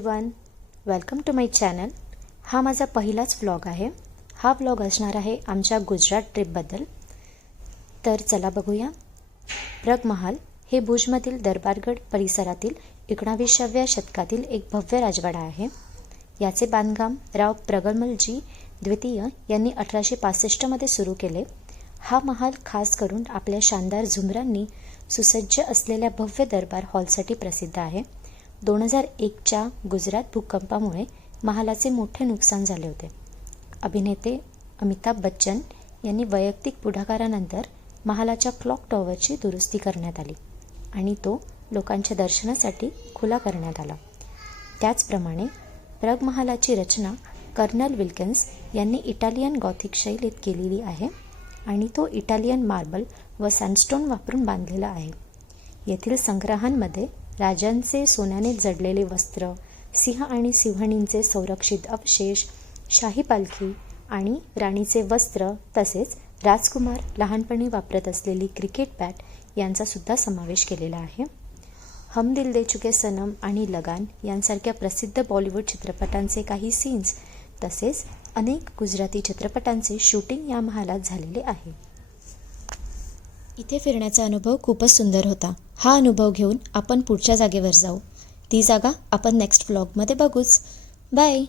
Everyone, welcome to my channel. हा माझा पहिलाच व्लॉग आहे। हा व्लॉग असणार आहे आमच्या गुजरात ट्रिपबद्दल। तर चला बघूया। प्रग महाल हे भुजमधील दरबारगड परिसरातील 19व्या शतकातील एक भव्य राजवाडा आहे। याचे बांधकाम राव प्रगमलजी द्वितीय यांनी 1865 मध्ये सुरू केले। हा महाल खास करून आपल्या शानदार झुमरांनी सुसज्ज असलेल्या भव्य दरबार हॉलसाठी प्रसिद्ध आहे। 2001च्या गुजरात भूकंपामुळे महालाचे मोठे नुकसान झाले होते। अभिनेते अमिताभ बच्चन यांनी वैयक्तिक पुढाकारानंतर महालाच्या क्लॉक टॉवरची दुरुस्ती करण्यात आली आणि तो लोकांच्या दर्शनासाठी खुला करण्यात आला। त्याचप्रमाणे प्रग महालाची रचना कर्नल विल्किन्स यांनी इटालियन गॉथिक शैलीत केलेली आहे आणि तो इटालियन मार्बल व सँडस्टोन वापरून बांधलेला आहे। येथील संग्रहांमध्ये राजांचे सोन्याने जडलेले वस्त्र, सिंह आणि सिंहणींचे संरक्षित अवशेष, शाही पालखी आणि राणीचे वस्त्र तसेच राजकुमार लहानपणी वापरत असलेली क्रिकेट बॅट यांचा सुद्धा समावेश केलेला आहे। हम दिल दे चुके सनम आणि लगान यांसारख्या प्रसिद्ध बॉलिवूड चित्रपटांचे काही सीन्स तसेच अनेक गुजराती चित्रपटांचे शूटिंग या महालात झालेले आहे। इथे फिरण्याचा अनुभव खूपच सुंदर होता। हा अनुभव घेऊन आपण पुढच्या जागेवर जाऊ। ती जागा आपण नेक्स्ट व्लॉगमध्ये बघूच। बाय।